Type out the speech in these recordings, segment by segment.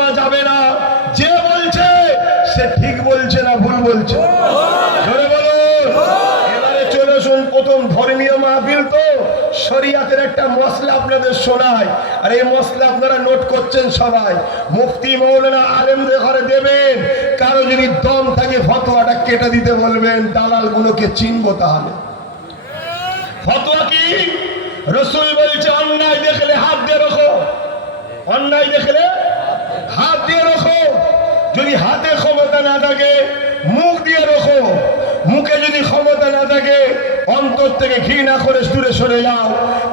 করা যাবে না। যে বলছে, সে ঠিক বলছে না ভুল বলছে। কারও যদি দম থাকে, ফতোয়াটা কেটে দিতে বলবেন। দালালগুলোকে চিনব তাহলে। ফতোয়া কি? রসুল বলছে, অন্যায় দেখলে হাত দিয়ে অন্যায় দেখলে যদি হাতে ক্ষমতা না থাকে মুখ দিয়ে রাখো। মুখে যদি ক্ষমতা না থাকে অন্তর থেকে ঘৃণা করে দূরে সরে যাও।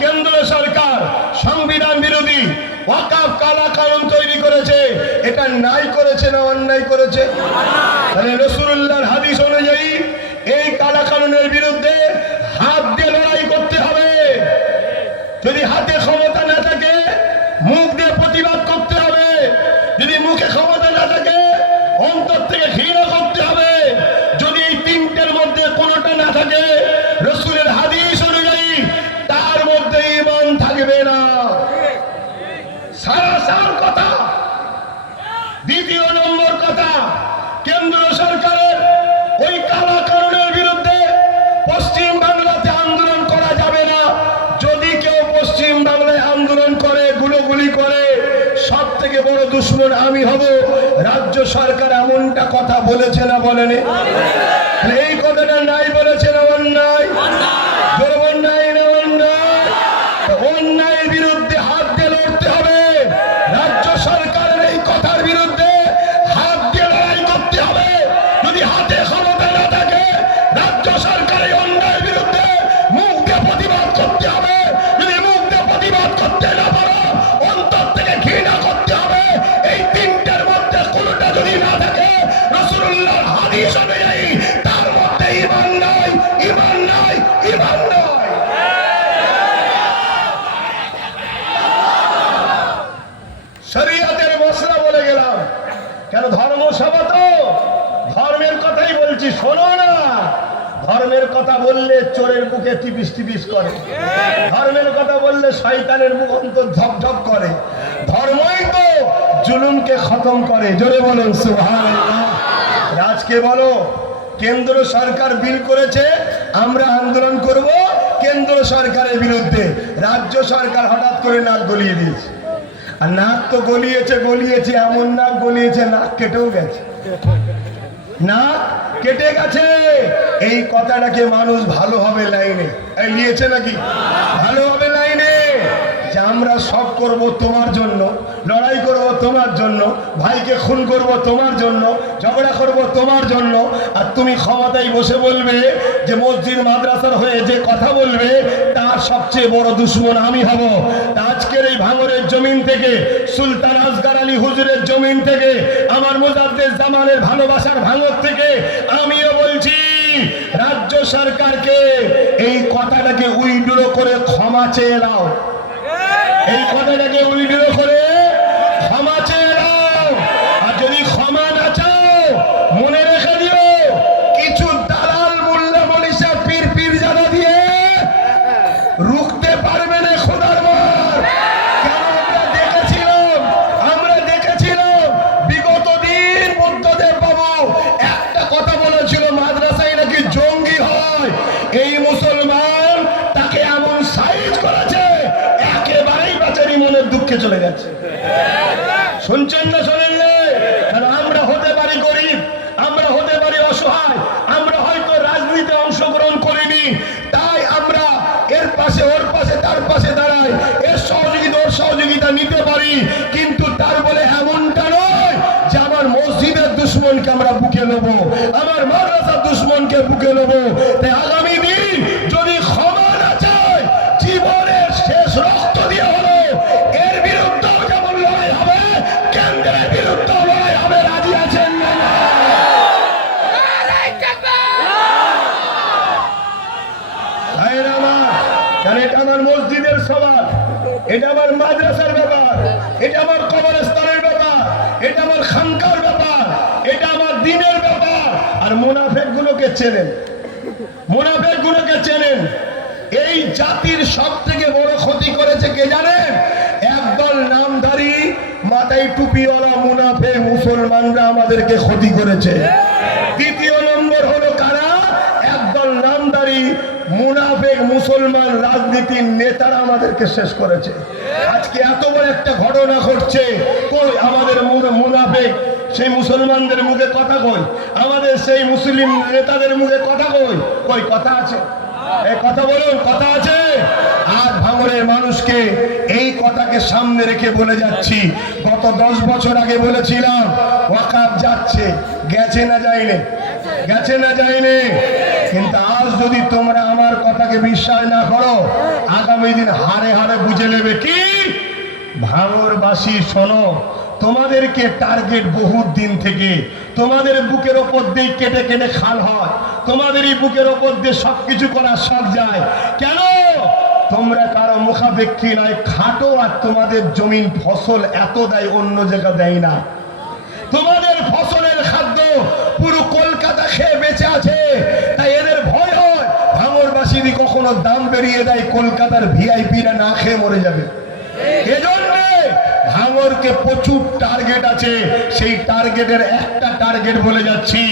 কেন্দ্র সরকার সংবিধান বিরোধী ওয়াকাফ কালা কারণ তৈরি করেছে। এটা নাই করেছে না অন্যায় করেছে? তাহলে রসুল্লাহর সরকার এমনটা কথা বলেছে না বলেনি? এই কথাটা নাই শোনো না। ধর্মের কথা বললে চোরের মুখে টিপিস টিপিস করে। ধর্মের কথা বললে শয়তানের মুখ অন্তর ঝকঝক করে। ধর্মই তো জুলুমকে খতম করে। জোরে বলুন রাজকে বলো, কেন্দ্র সরকার বিল করেছে, আমরা আন্দোলন করব কেন্দ্র সরকারের বিরুদ্ধে। রাজ্য সরকার হঠাৎ করে নাক গলিয়ে দিয়েছে। আর নাক তো গলিয়েছে গলিয়েছে, এমন নাক গলিয়েছে, নাক কেটেও গেছে। নাক কেটে গেছে। এই কথাটাকে মানুষ ভালো হবে লাইনে? নিয়েছে নাকি? ভালো হবে লাইনে। যে আমরা সব করব তোমার জন্য, লড়াই করব তোমার জন্য, ভাইকে খুন করব তোমার জন্য, ঝগড়া করব তোমার জন্য, আর তুমি ক্ষমতায় বসে বলবে যে মসজিদ, মাদ্রাসার হয়ে যে কথা বলবে, তার সবচেয়ে বড় দুশ্মন আমি হব। তা এই ভাঙরের জমিন থেকে, সুলতান আসগার আলী হুজুরের জমিন থেকে, আমার মুজাদ্দেদ জামানের ভালোবাসার ভাঙর থেকে আমিও বলছি, রাজ্য সরকারকে এই কথাটাকে উইড্রো করে ক্ষমা চেয়ে নাও। এই কথাটাকে উইড্রো করে ক্ষমা চেয়ে নাও আর যদি ক্ষমা না চাও মনে রেখে দিও কিছু দালাল মোল্লা মনীষা পীর পীর জানা দিয়ে রুখতে পারবে না খোদার মার কেন আমরা দেখেছিলাম আমরা দেখেছিলাম বিগত দিন বুদ্ধদেব বাবু একটা কথা বলেছিল মাদ্রাসায় নাকি জঙ্গি হয় এই মুসলমান তাকে এমন সাইজ করেছে, একেবারেই বেচারি মনের দুঃখে চলে গেছে। শুনছেন না, শোনেন আমরা হতে পারি গরিব, আমরা হতে পারি অসহায়, আমরা হয়তো অংশগ্রহণ করিনি, তাই আমরা এর পাশে, ওর পাশে, তার পাশে দাঁড়াই, এর সহযোগিতা, ওর সহযোগিতা নিতে পারি, কিন্তু তার বলে এমনটা নয় যে আমার মসজিদের দুশ্মনকে আমরা বুকে নেব, আমার মাদ্রাসার দুশ্মনকে বুকে নেব। তাই কারণ এটা আমার মসজিদের সমাজ। এটা আমার মাদ্রাসার ব্যাপার। এটা আমার কবরস্থানের ব্যাপার। এটা আমার খানকার ব্যাপার। এটা আমার দিনের ব্যাপার। আর মুনাফেক গুলোকে চেনেন। মুনাফেক গুলোকে চেনেন। এই জাতির সব থেকে বড় ক্ষতি করেছে কে জানেন? একদল নামধারী, মাথায় টুপিওয়ালা মুনাফে মুসলমানরা আমাদেরকে ক্ষতি করেছে। দ্বিতীয় নম্বর হলো মুনাফেক মুসলমান রাজনীতির নেতারা আমাদেরকে শেষ করেছে। আজকে এত বড় একটা ঘটনা ঘটছে। আমাদের মুনাফেক, সেই মুসলমানদের মুখে কথা কই? আমাদের সেই মুসলিম নেতাদের মুখে কথা কই? কই কথা আছে? কথা বলুন, কথা আছে? আর ভাঙরের মানুষকে এই কথাকে সামনে রেখে বলে যাচ্ছি। গত দশ বছর আগে বলেছিলাম, ওয়াকাব যাচ্ছে, গেছে না যায়নি? গেছে না যায়নি? কিন্তু আজ যদি তোমরা আমার কথাকে বিশ্বাস না করো, আগামী দিন হারে হারে বুঝে নেবে কি? ভাঙরবাসী, শোনো, তোমাদেরকে টার্গেট বহুত দিন থেকে। তোমাদের বুকের ওপর দিয়ে কেটে কেটে খাল হয়। তোমাদেরই বুকের ওপর দিয়ে সব কিছু করার শখ যায়। কেন? তোমরা কারও মুখাপেক্ষী নয়, খাটো আর তোমাদের জমিন ফসল এত দেয়, অন্য জায়গা দেয় না। তোমাদের ফসলের দাম বেরিয়ে দেয় কলকাতার ভিআইপিরা না খেয়ে মরে যাবে। ভাঙরকে প্রচুর টার্গেট আছে। সেই টার্গেটের একটা টার্গেট বলে যাচ্ছি,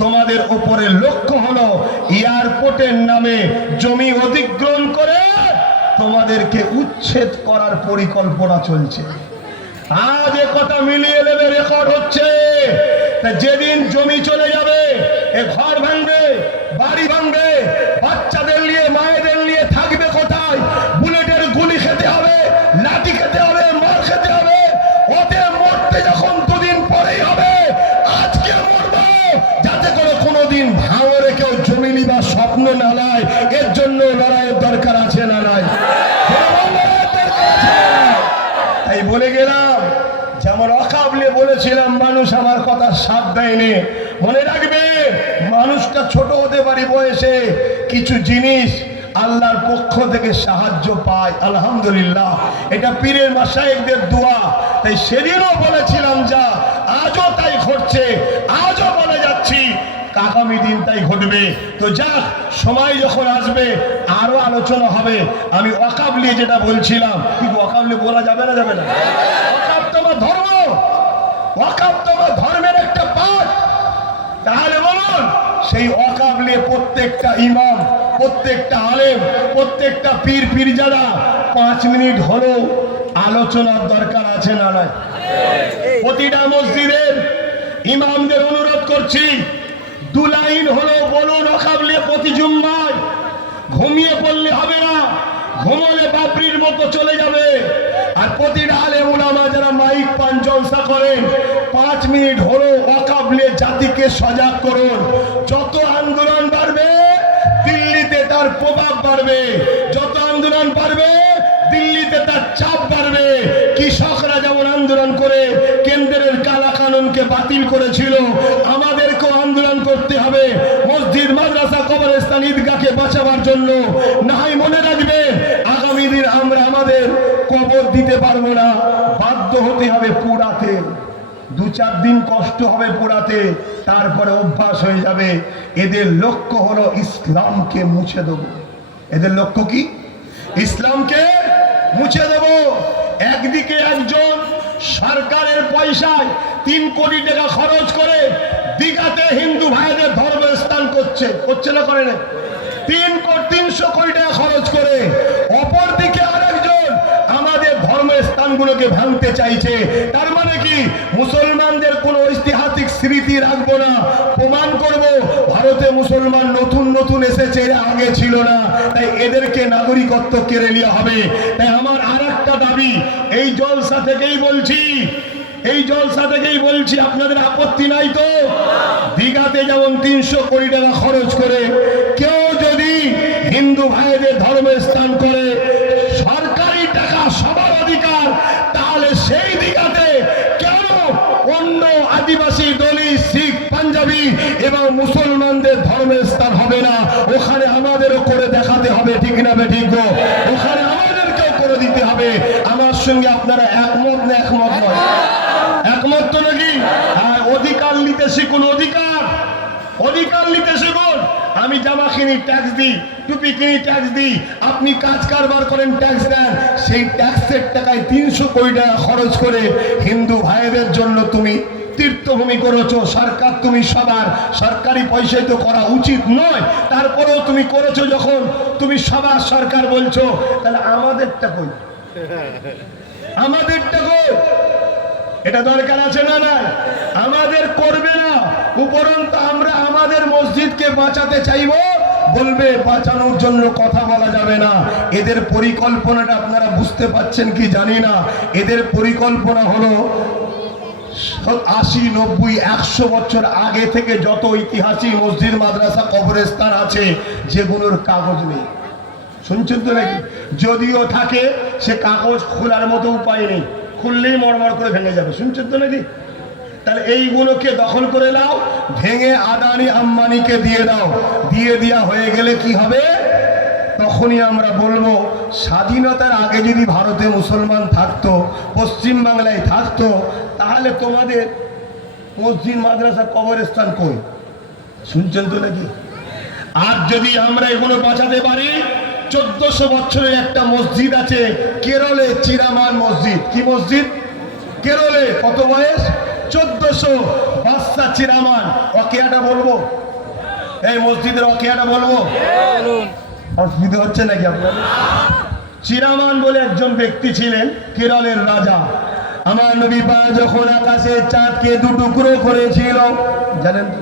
তোমাদের লক্ষ্য হলো, এয়ারপোর্টের নামে জমি অধিগ্রহণ করে তোমাদেরকে উচ্ছেদ করার পরিকল্পনা চলছে। আজ এ কথা মিলিয়ে নেবে রেকর্ড হচ্ছে। যেদিন জমি চলে যাবে, এ ঘর ভাঙবে যেমন অকাবলে বলেছিলাম, মানুষ আমার কথা সাথ দেয়নি। মনে রাখবে, মানুষটা ছোট হতে পারি বয়সে, কিছু জিনিস আল্লাহর পক্ষ থেকে সাহায্য পায়, আলহামদুলিল্লাহ। এটা পীরের মাসায়েকদের দোয়া। তাই সেদিনও বলেছিলাম যা, আজও তাই ঘটছে, আজও বলে যাচ্ছি, আগামী দিন তাই ঘটবে। তো যাক, সময় যখন আসবে আরও আলোচনা হবে। আমি অকাবলি যেটা বলছিলাম, কিন্তু অকাবলি বলা যাবে না যাবে না? অকাব তোমার ধর্মের একটা পাঠ। তাহলে বলুন, সেই অকাবলে প্রত্যেকটা ইমাম, প্রত্যেকটা আলেম, প্রত্যেকটা পীর, পীরজাদা পাঁচ মিনিট হলেও আলোচনার দরকার আছে না নয় প্রতিটা মসজিদের ইমামদের অনুরোধ করছি, দু লাইন হলো বলুন অকাবলে প্রতি জুম্মায় ঘুমিয়ে পড়লে হবে না। ঘুমলে বাপরির মতো চলে যাবে। আর প্রতিটা আলে উলামা যারা মাইক পান, জলসা করেন, পাঁচ মিনিট হলো অকাবলে জাতিকে সজাগ করুন। যত আন্দোলন বাড়বে, দিল্লিতে তার প্রভাব বাড়বে। যত আন্দোলন বাড়বে, দিল্লিতে তার চাপ বাড়বে। কৃষকরা যেমন আন্দোলন করে, কেন্দ্রের কালা কানুনকে বাতিল করেছিল, আমাদেরকেও আন্দোলন করতে হবে। মসজিদ, মাদ্রাসা, কবরস্থান, ঈদগাহকে বাঁচাবার জন্য। নাহাই মনে রাখবেন আগামী দিন আমরা আমাদের কবর দিতে পারব না। বাধ্য হতে হবে পুরাতে। দু চার দিন কষ্ট হবে পোড়াতে তারপরে অভ্যাস হয়ে যাবে। এদের লক্ষ্য হলো ইসলামকে মুছে দেব। এদের লক্ষ্য কি? ইসলামকে মুছে দেব। একদিকে একজন সরকারের পয়সায় তিন কোটি টাকা খরচ করে দীঘাতে হিন্দু ভাইদের ধর্মস্থান করছে। করছে না করে না তিন তিনশো কোটি টাকা খরচ করে আমাদের ধর্মের স্থানগুলোকে ভাঙতে চাইছে। তার মানে কি? মুসলমানদের কোনো ঐতিহাসিক স্মৃতি রাখব না। প্রমাণ করব, ভারতে মুসলমান নতুন নতুন এসেছে আগে ছিল না। তাই এদেরকে নাগরিকত্ব কেড়ে নেওয়া হবে। তাই আমার আর একটা দাবি, এই জলসা থেকেই বলছি, এই জলসা থেকেই বলছি, আপনাদের আপত্তি নাই তো? দীঘাতে যেমন তিনশো কোটি টাকা খরচ করে, কেউ যদি হিন্দু ভাইদের ধর্মের স্থান করে সরকারি টাকা সবার অধিকার তাহলে সেই দীঘাতে কেন অন্য আদিবাসী দলিত শিখ পাঞ্জাবি এবং মুসলমানদের ধর্মের স্থান হবে না ওখানে আমাদেরও করে দেখাতে হবে ঠিক না বে ঠিক গো? ওখানে আমাদেরকেও করে দিতে হবে আমার সঙ্গে আপনারা একমত না একমত নয়। একমত তো নাকি? অধিকার নিতে শিখুন, অধিকার। অধিকার নিতে শিখুন। আমি জামা কিনি ট্যাক্স দিই, টুপি কিনি ট্যাক্স দিই। আপনি কাজ কারবার করেন ট্যাক্স দেন। সেই ট্যাক্সের টাকায় তিনশো কোটি টাকা খরচ করে হিন্দু ভাইদের জন্য তুমি তীর্থভূমি করেছ। সরকার তুমি সবার। সরকারি পয়সায় তো করা উচিত নয়। তারপরেও তুমি করেছ যখন তুমি সবার সরকার বলছো। তাহলে আমাদেরটা কই? আমাদেরটা কই এটা দরকার আছে না না আমাদের করবে না। উপরন্ত আমরা আমাদের মসজিদকে বাঁচাতে চাইব। বলবে, বাঁচানোর জন্য কথা বলা যাবে না। এদের পরিকল্পনাটা আপনারা বুঝতে পাচ্ছেন কি জানি না। এদের পরিকল্পনা হলো, আশি, নব্বই, একশো বছর আগে থেকে যত ঐতিহাসিক মসজিদ, মাদ্রাসা, কবরস্থান আছে, যেগুলোর কাগজ নেই। শুনছেন তো নাকি? যদিও থাকে, সে কাগজ খোলার মতো উপায় নেই। খুললেই মরমর করে ভেঙে যাবে। শুনছেন তো নাকি? তাহলে এইগুলোকে দখল করে নাও, ভেঙে আদানি আম্বানিকে দিয়ে দাও। দিয়ে দেওয়া হয়ে গেলে কি হবে? তখনই আমরা বলব, স্বাধীনতার আগে যদি ভারতে মুসলমান থাকতো পশ্চিম বাংলায় থাকতো, তাহলে তোমাদের মসজিদ, মাদ্রাসা, কবরস্থান কই? শুনছেন তো নাকি? আর যদি আমরা এগুলো বাঁচাতে পারি চোদ্দশো বছরের একটা মসজিদ আছে কেরলে চিরামান মসজিদ। কি মসজিদ? কেরলে কত বয়স? চোদ্দশো বাদশা চিরামান। অকেয়াটা বলব? এই মসজিদের অকেয়াটা বলব? অসুবিধা হচ্ছে নাকি আপনার চিরামান বলে একজন ব্যক্তি ছিলেন কেরলের রাজা। আমার নবী পা যখন আকাশে চাঁদকে দু টুকরো করেছিল, জানেন তো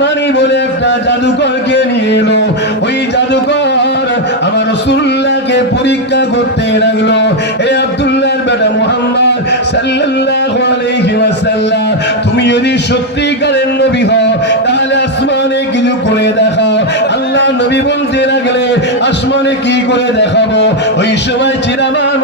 আমানি বলে একটা জাদুকরকে নিয়ে এলো। ওই জাদুকর আমার রসুল্লাহকে পরীক্ষা করতে লাগল। এ আব্দুল্লাহর বেটা মোহাম্মদ সাল্লাল্লাহু আলাইহি ওয়াসাল্লাম, তুমি যদি সত্যিকারের নবী হও, তাহলে আসমানে কিছু করে দেখাও। আল্লাহ নবী বলতে লাগলে, আসমানে কি করে দেখাবো? ওই সময় চিরামান